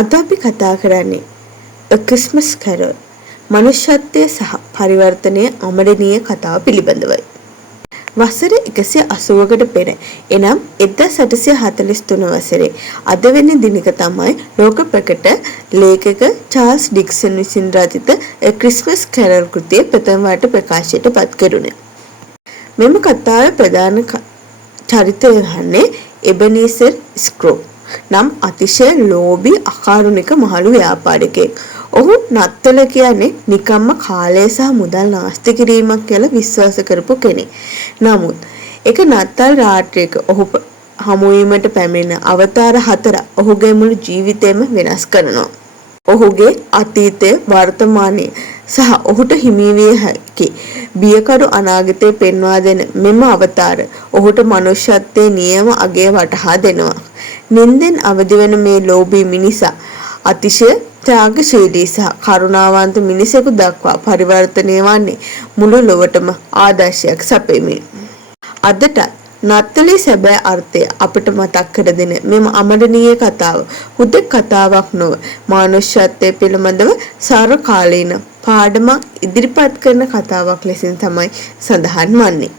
අද අපි කතා කරන්නේ A Christmas Carol මනුෂ්‍යත්වයේ සහ පරිවර්තනයේ අමරණීය කතාව පිළිබඳවයි. වසර 180කට පෙර එනම් 1843 වසරේ අද වෙන දිනක තමයි ලෝක ප්‍රකට ලේඛක චාල්ස් ඩික්සන් විසින් රචිත A Christmas Carol කෘතිය ප්‍රථම වරට ප්‍රකාශයට පත් කෙරුණේ. මෙම කතාවේ ප්‍රධාන චරිතය වන්නේ එබනීසර් ස්ක්‍රෝ නම් අතිශය ලෝභී අකාරුණික මහලු ව්‍යාපාරිකයෙක්. ඔහු නත්තල කියන්නේ නිකම්ම කාලය සහ මුදල් නාස්ති කිරීමක් කියලා විශ්වාස කරපු කෙනෙක්. නමුත් එක නත්තල් රාත්‍රියක ඔහු හමුවීමට පැමිණෙන අවතාර 4 ඔහුගේ මුළු ජීවිතයම වෙනස් කරනවා. ඔහුගේ අතීතය, වර්තමානය සහ ඔහුට හිමි විය හැකි බියකරු අනාගතය පෙන්වා දෙන මෙම අවතාර ඔහුට මනුෂ්‍යත්වයේ නියම අගය වටහා දෙනවා. නින්දෙන් අවදි වෙන මේ ලෝභී මිනිසා අතිශය ත්‍යාගශීලී සහ කරුණාවන්ත මිනිසෙකු දක්වා පරිවර්තනය වන්නේ මුළු ලොවටම ආදර්ශයක් සැපෙමින්. අදට නත්තලේ සැබෑ අර්ථය අපට මතක් කර දෙන මෙම අමරණීය කතාව හුදෙක් කතාවක් නොව මානුෂ්‍යත්වය පිළිබඳව සාර්වකාලීන පාඩමක් ඉදිරිපත් කරන කතාවක් ලෙසින් තමයි සඳහන් වන්නේ.